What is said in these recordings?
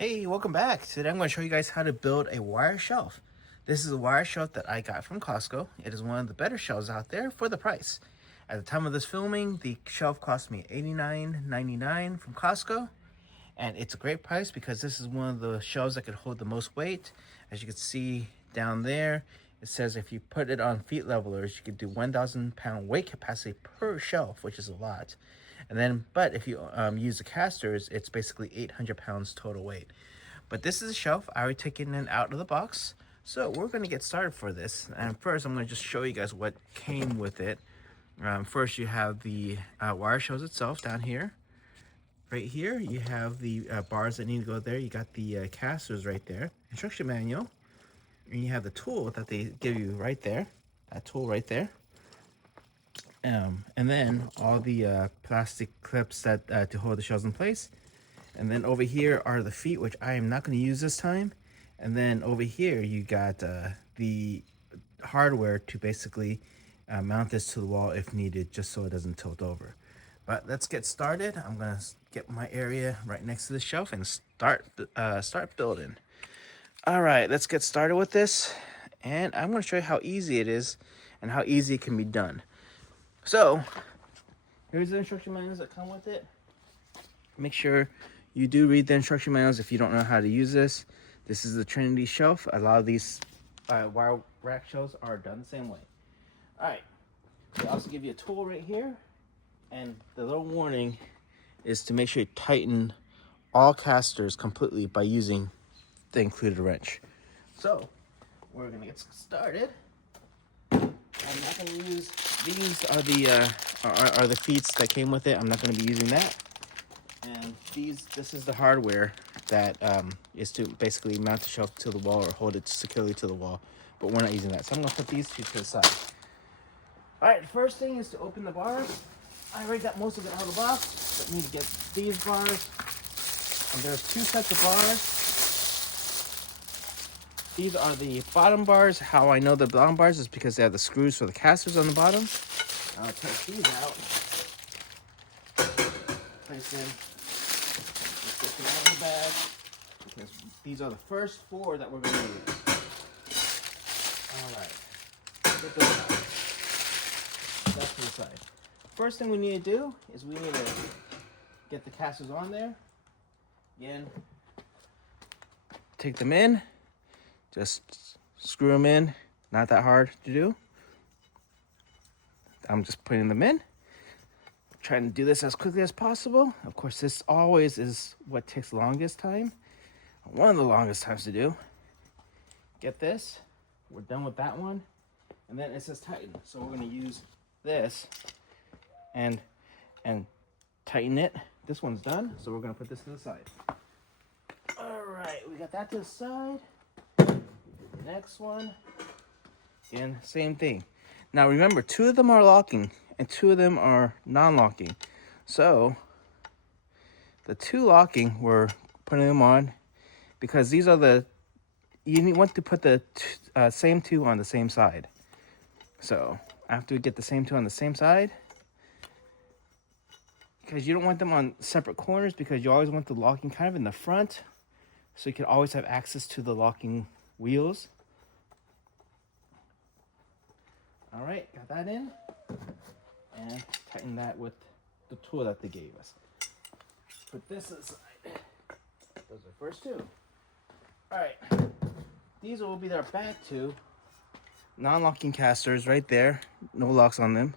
Hey, welcome back. Today I'm going to show you guys how to build a wire shelf. This is a wire shelf that I got from Costco. It is one of the better shelves out there for the price. At the time of this filming, the shelf cost me $89.99 from Costco. And it's a great price because this is one of the shelves that could hold the most weight. As you can see down there, it says if you put it on feet levelers, you could do 1,000 pound weight capacity per shelf, which is a lot. And then, but if you use the casters, it's basically 800 pounds total weight. But this is a shelf. I already taken it out of the box. So we're going to get started for this. And first, I'm going to just show you guys what came with it. First, you have the wire shelves itself down here. Right here, you have the bars that need to go there. You got the casters right there, instruction manual, and you have the tool that they give you right there, that tool right there. And then all the plastic clips that to hold the shelves in place. And then over here are the feet, which I am not going to use this time. And then over here, you got the hardware to basically mount this to the wall if needed, just so it doesn't tilt over. But let's get started. I'm gonna get my area right next to the shelf and start building. All right, let's get started with this. And I'm gonna show you how easy it is and how easy it can be done. So here's the instruction manuals that come with it. Make sure you do read the instruction manuals if you don't know how to use this. This is the Trinity shelf. A lot of these wire rack shelves are done the same way. All right, they also give you a tool right here. And the little warning is to make sure you tighten all casters completely by using the included wrench. So we're gonna get started. I'm not gonna use these are the feet that came with it. I'm not gonna be using that. And this is the hardware that is to basically mount the shelf to the wall or hold it securely to the wall. But we're not using that. So I'm gonna put these two to the side. All right, the first thing is to open the bars. I already got most of it out of the box, but need to get these bars. And there's two sets of bars. These are the bottom bars. How I know the bottom bars is because they have the screws for the casters on the bottom. I'll take these out. Place them. Stick them out in the bag. Because these are the first four that we're going to use. All right. Get those out. That's to the side. First thing we need to do is we need to get the casters on there. Again, take them in, just screw them in, not that hard to do. I'm just putting them in, trying to do this as quickly as possible. Of course, this always is what takes the longest time, one of the longest times to do. Get this, we're done with that one, and then it says tighten, so we're going to use this and tighten it. This one's done, so we're gonna put this to the side. All right, we got that to the side. The next one, again, same thing. Now remember, two of them are locking and two of them are non-locking. So the two locking, we're putting them on because these are you want to put the same two on the same side. So after we get the same two on the same side, because you don't want them on separate corners because you always want the locking kind of in the front so you can always have access to the locking wheels. All right, got that in. And tighten that with the tool that they gave us. Put this aside. Those are the first two. All right, these will be their back two non-locking casters right there. No locks on them.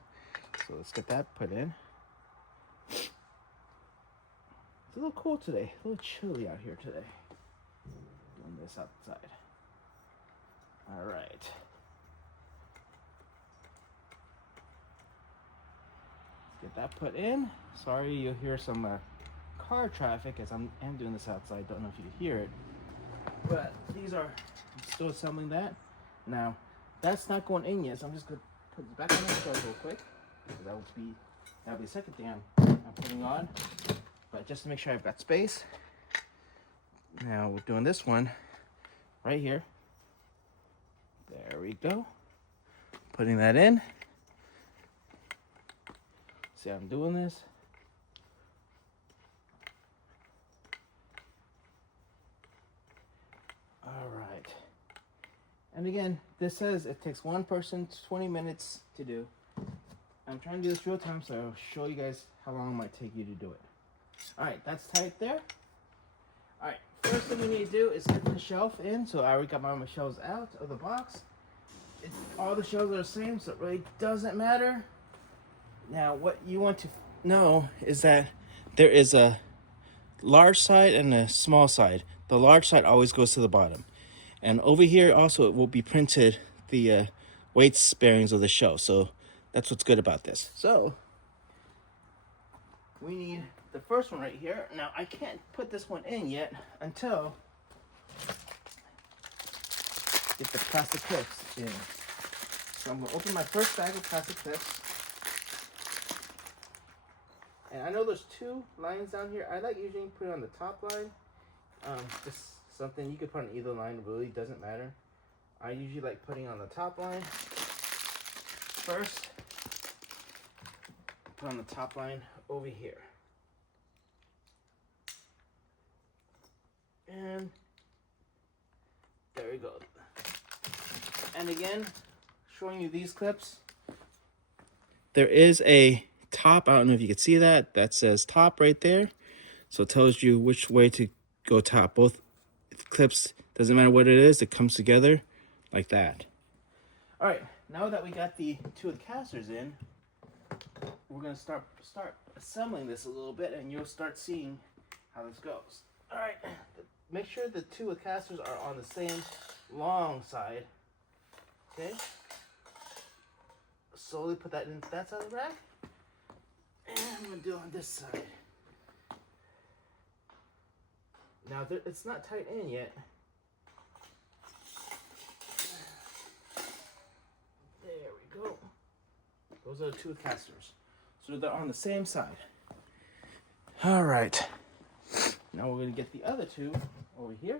So let's get that put in. It's a little cool today, a little chilly out here today. Doing this outside. All right. Let's get that put in. Sorry you'll hear some car traffic as I am doing this outside. Don't know if you hear it. But these are, I'm still assembling that. Now, that's not going in yet, so I'm just going to put it back on the shelf real quick. That'll be the second thing I'm putting on. But just to make sure I've got space. Now we're doing this one right here. There we go. Putting that in. See how I'm doing this? And again, this says it takes one person 20 minutes to do. I'm trying to do this real time, so I'll show you guys how long it might take you to do it. Alright, that's tight there. Alright, first thing we need to do is get the shelf in. So I already got my shelves out of the box. All the shelves are the same, so it really doesn't matter. Now, what you want to know is that there is a large side and a small side. The large side always goes to the bottom. And over here also it will be printed the weight bearings of the shelf. So that's what's good about this. So we need the first one right here. Now I can't put this one in yet until get the plastic clips in. So I'm gonna open my first bag of plastic clips. And I know there's two lines down here. I like usually put it on the top line. Just something you could put on either line, it really doesn't matter. I usually like putting on the top line first. Put on the top line over here. And there we go. And again, showing you these clips. There is a top, I don't know if you can see that. That says top right there. So it tells you which way to go top. Both clips, doesn't matter what it is, it comes together like that. All right, now that we got the two of the casters in, we're gonna start assembling this a little bit, and you'll start seeing how this goes. All right, make sure the two of the casters are on the same long side. Okay. Slowly put that into that side of the rack, and I'm gonna do it on this side. Now it's not tight in yet. There we go. Those are the two casters. So they're on the same side. All right. Now we're gonna get the other two over here.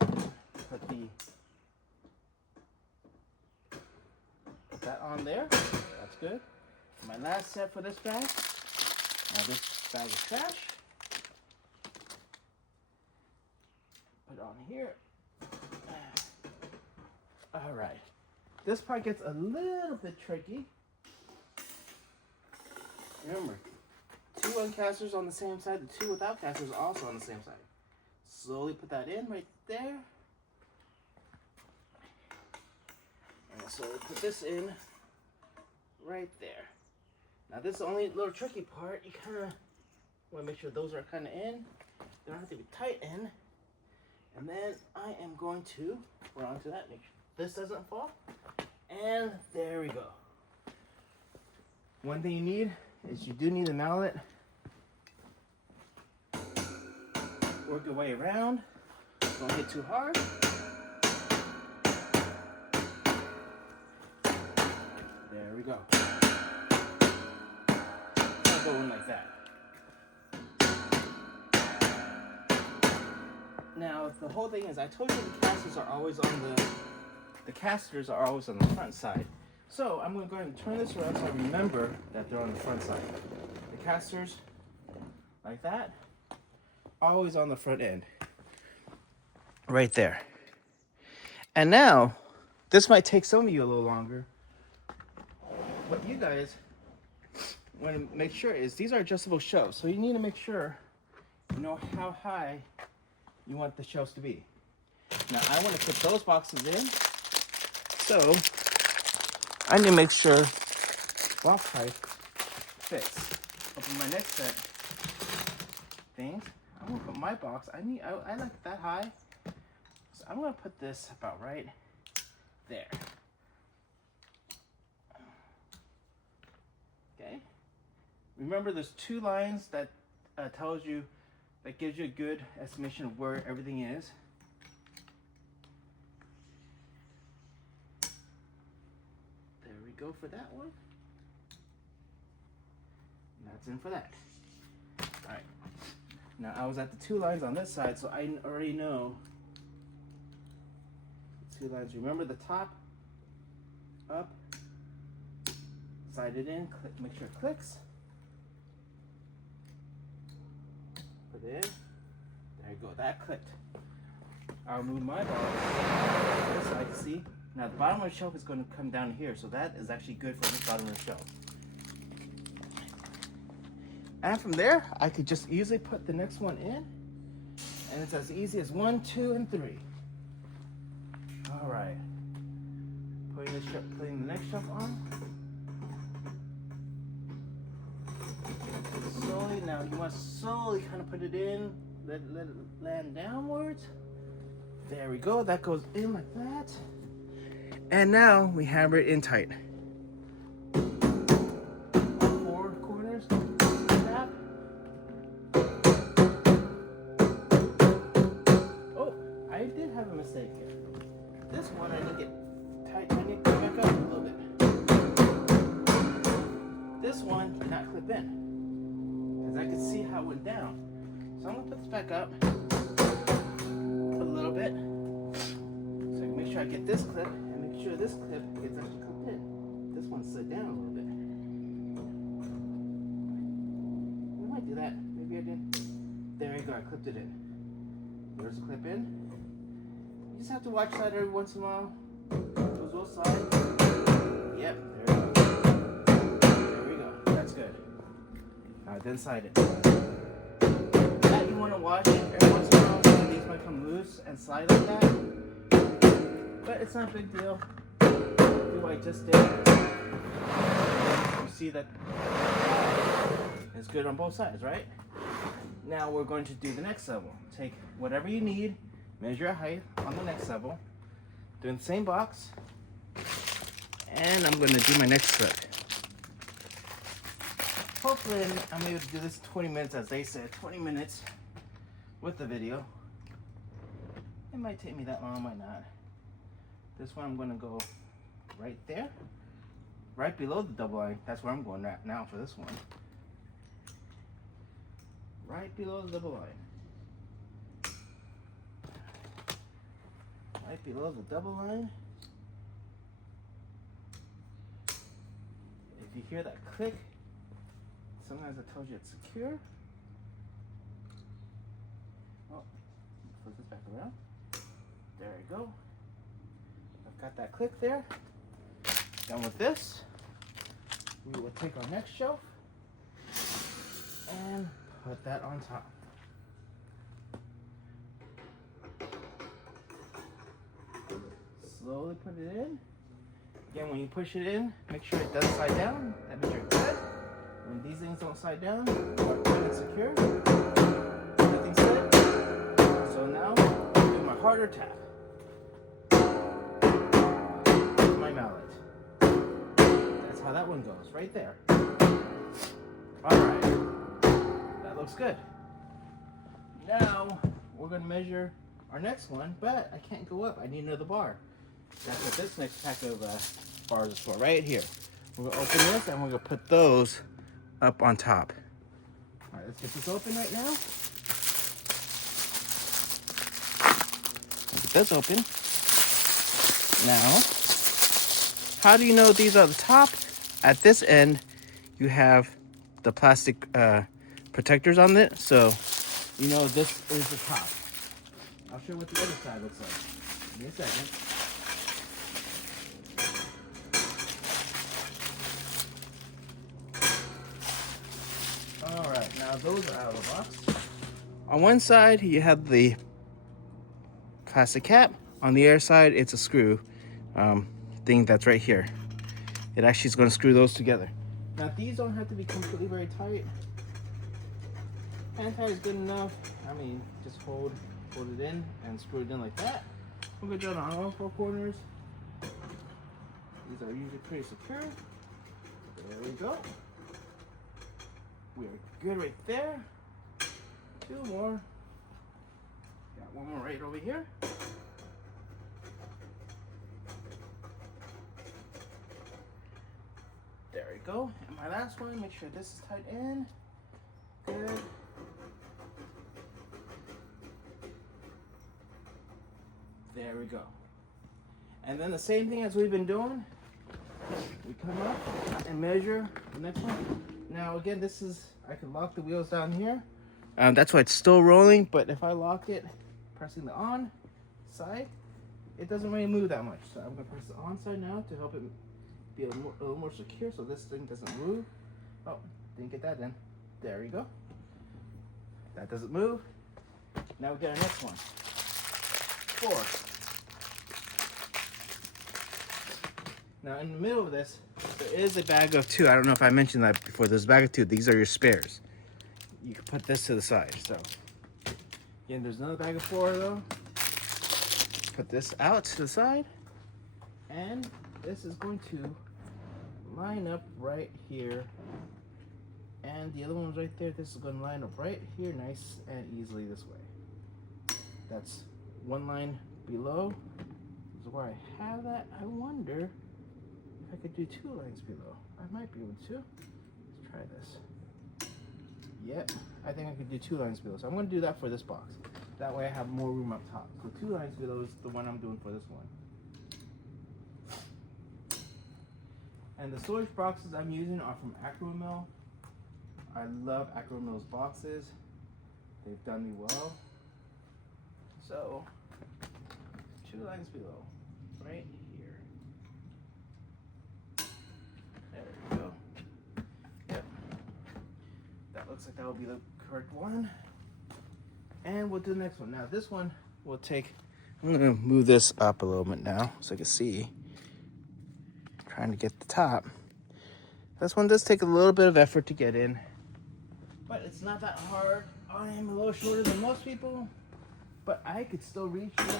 Put that on there. That's good. My last set for this bag. Now this bag is trash. Put it on here. All right. This part gets a little bit tricky. Remember, two uncasters on the same side, the two without casters are also on the same side. Slowly put that in right there. And slowly put this in right there. Now this is the only little tricky part. You kind of want to make sure those are kind of in. They don't have to be tight in. And then I am going to put onto that, make sure this doesn't fall. And there we go. One thing you need is you do need a mallet. Work your way around. Don't hit too hard. There we go. I'll go in like that. Now the whole thing is, I told you the casters are always on the front side. So I'm going to go ahead and turn this around so I remember that they're on the front side. The casters, like that, always on the front end. Right there. And now, this might take some of you a little longer. What you guys want to make sure is these are adjustable shelves. So you need to make sure you know how high you want the shelves to be. Now I want to put those boxes in. So I need to make sure box height fits. Open my next set things. I'm gonna put my box. I like that high. So I'm gonna put this about right there. Okay. Remember, there's two lines that gives you a good estimation of where everything is. There we go for that one. And that's in for that. All right. Now I was at the two lines on this side, so I already know the two lines. Remember the top, up, slide it in, click, make sure it clicks. Put it in. There you go, that clicked. I'll move my bar. So I can see. Now the bottom of the shelf is going to come down here, so that is actually good for the bottom of the shelf. And from there, I could just easily put the next one in. And it's as easy as 1, 2, and 3. All right. Putting the next shelf on. Slowly, now you want to slowly kind of put it in, let it land downwards. There we go, that goes in like that. And now we hammer it in tight. 4 corners, tap. Oh, I did have a mistake here. This one I didn't get tight, I need to back up a little bit. This one did not clip in, because I could see how it went down. So I'm gonna put this back up a little bit, so I can make sure I get this clip, and make sure this clip gets actually clipped in. This one slid down a little bit. I might do that, maybe I did. There you go, I clipped it in. There's the clip in. You just have to watch that every once in a while. Those will slide. Yep, there we go. There we go, that's good. Now then slide it. That you want to watch every once in a while, some of these might come loose and slide like that. But it's not a big deal. Do what I just did. You see that it's good on both sides, right? Now we're going to do the next level. Take whatever you need, measure your height on the next level, do in the same box, and I'm going to do my next clip. Hopefully I'm able to do this in 20 minutes, as they said, 20 minutes with the video. It might take me that long, it might not. This one I'm going to go right there, right below the double line. That's where I'm going right now for this one. Right below the double line. Right below the double line. If you hear that click, sometimes I told you it's secure. Oh, flip this back around. There you go. I've got that click there. Done with this. We will take our next shelf and put that on top. Slowly put it in. Again, when you push it in, make sure it doesn't slide down. That means you're good. When these things don't slide down, it's secure. Everything's good. So now, I'm doing my harder tap. My mallet. That's how that one goes, right there. Alright. That looks good. Now, we're going to measure our next one, but I can't go up. I need another bar. That's what this next pack of bars is for, right here. We're going to open this and we're going to put those up on top. All right, let's get this open right now. Get this open. Now, how do you know these are the top? At this end, you have the plastic protectors on it, so you know this is the top. I'll show you what the other side looks like. Give me a second. Alright, now those are out of the box. On one side, you have the plastic cap. On the other side, it's a screw thing that's right here. It actually is going to screw those together. Now, these don't have to be completely very tight. Hand tight is good enough. I mean, just hold it in and screw it in like that. We're going to do it on all 4 corners. These are usually pretty secure. There we go. We're good right there. 2 more. Got 1 more right over here. There we go. And my last one, make sure this is tight in. Good. There we go. And then the same thing as we've been doing. We come up and measure the next one. Now again, this is, I can lock the wheels down here. That's why it's still rolling, but if I lock it, pressing the on, side, it doesn't really move that much. So I'm gonna press the on side now to help it be a little more secure so this thing doesn't move. Oh, didn't get that in. There you go. That doesn't move. Now we get our next one. 4. Now in the middle of this, there is a bag of 2. I don't know if I mentioned that before. There's a bag of 2. These are your spares. You can put this to the side. So again, there's another bag of 4 though. Put this out to the side, and this is going to line up right here, and the other one's right there. This is going to line up right here nice and easily this way. That's one line below. This is where I have that. I wonder if I could do 2 lines below. I might be able to. Let's try this. Yep, I think I could do 2 lines below. So I'm going to do that for this box. That way I have more room up top. So 2 lines below is the one I'm doing for this one. And the storage boxes I'm using are from Acromil. I love Acromil's boxes. They've done me well. So 2 lines below, right here. There we go. Yep. That looks like that will be the correct one. And we'll do the next one. Now this one will take, I'm gonna move this up a little bit now so I can see. Trying to get the top. This one does take a little bit of effort to get in, but it's not that hard. I am a little shorter than most people, but I could still reach this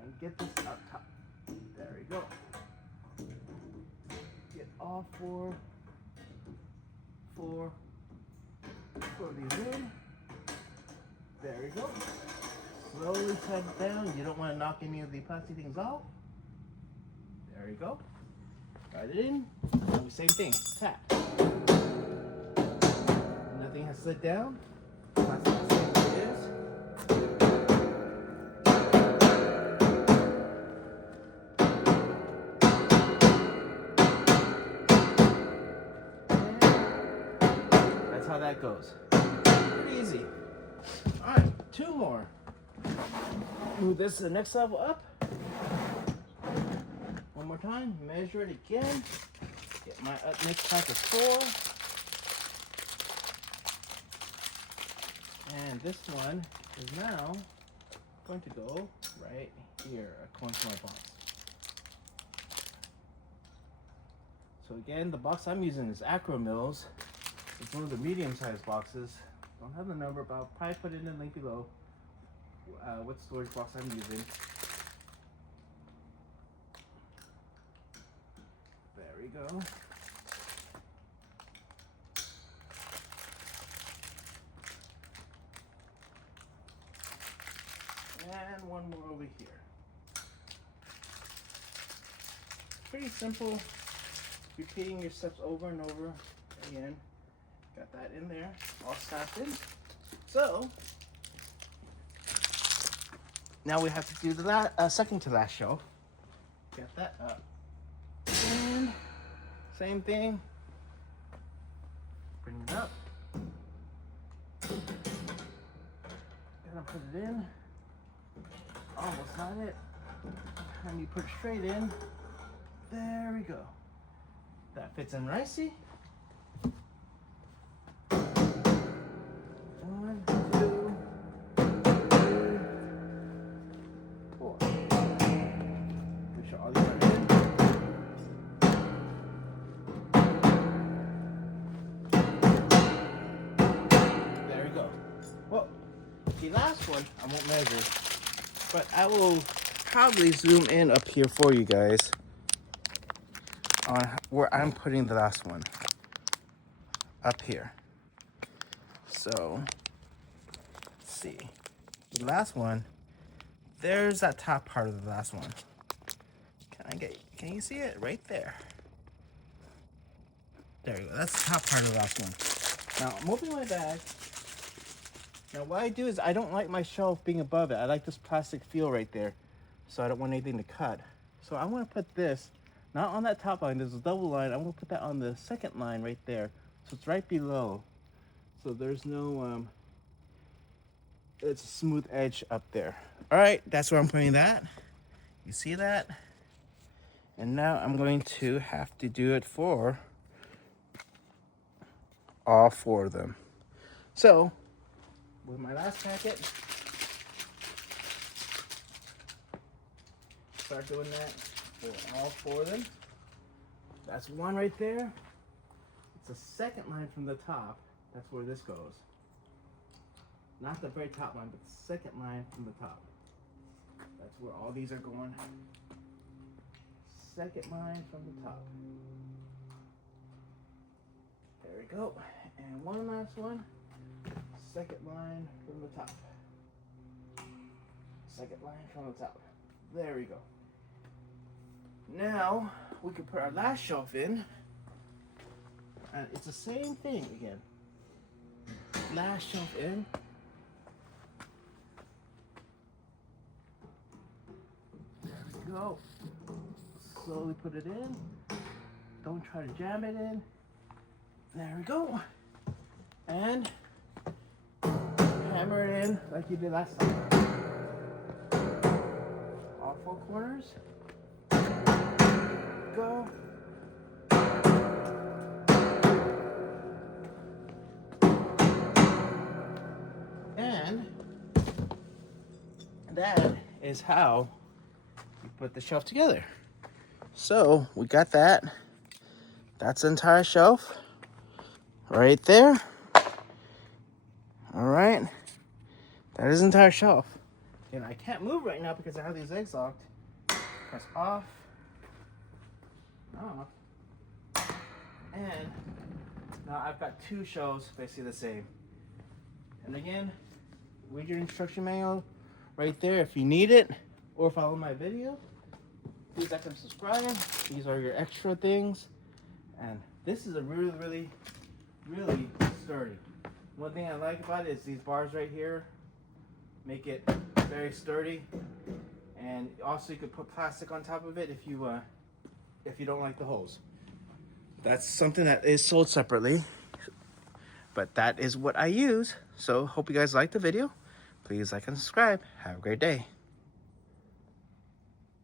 and get this up top. There we go. Get all four of these in. There we go. Slowly set it down. You don't want to knock any of the plastic things off. There we go. Got it in. And same thing. Tap. Nothing has slid down. Plastic is staying where it is. And that's how that goes. Pretty easy. Alright, 2 more. Move this to the next level up. One more time, measure it again. Get my next pack of 4. And this one is now going to go right here, according to my box. So again, the box I'm using is Acromil's. It's one of the medium-sized boxes. Don't have the number, but I'll probably put it in the link below. What storage box I'm using. There we go. And one more over here. Pretty simple. Repeating your steps over and over again. Got that in there, all snapped in. So now we have to do the second to last shelf. Get that up. And same thing. Bring it up. Gotta put it in. Almost had it. And you put it straight in. There we go. That fits in nicely. 1, 2, 3, 4. Make sure all these are in. There we go. Well, the last one I won't measure, but I will probably zoom in up here for you guys on where I'm putting the last one. Up here. So, let's see. The last one, there's that top part of the last one. Can you see it? Right there. There you go. That's the top part of the last one. Now, I'm opening my bag. Now, what I do is I don't like my shelf being above it. I like this plastic feel right there. So I don't want anything to cut. So I'm going to put this, not on that top line. There's a double line. I'm going to put that on the second line right there. So it's right below. So there's no it's a smooth edge up there. All right, that's where I'm putting that. You see that? And now I'm going to have to do it for all 4 of them. So, with my last packet, start doing that for all 4 of them. That's 1 right there. It's a second line from the top. That's where this goes. Not the very top line, but the second line from the top. That's where all these are going. Second line from the top. There we go. And one last one. Second line from the top. Second line from the top. There we go. Now we can put our last shelf in. And it's the same thing again. Last shelf in. There we go. Slowly put it in. Don't try to jam it in. There we go. And hammer it in like you did last time. All 4 corners. Go. And that is how you put the shelf together. So we got that. That's the entire shelf right there. All right, that is the entire shelf. And I can't move right now because I have these legs locked. Press off, off, and now I've got 2 shelves basically the same. And again, read your instruction manual right there if you need it, or follow my video. Please like and subscribe. These are your extra things. And this is a really sturdy. One thing I like about it is these bars right here make it very sturdy. And also you could put plastic on top of it if you don't like the holes. That's something that is sold separately, but that is what I use. So hope you guys liked the video. Please like and subscribe. Have a great day.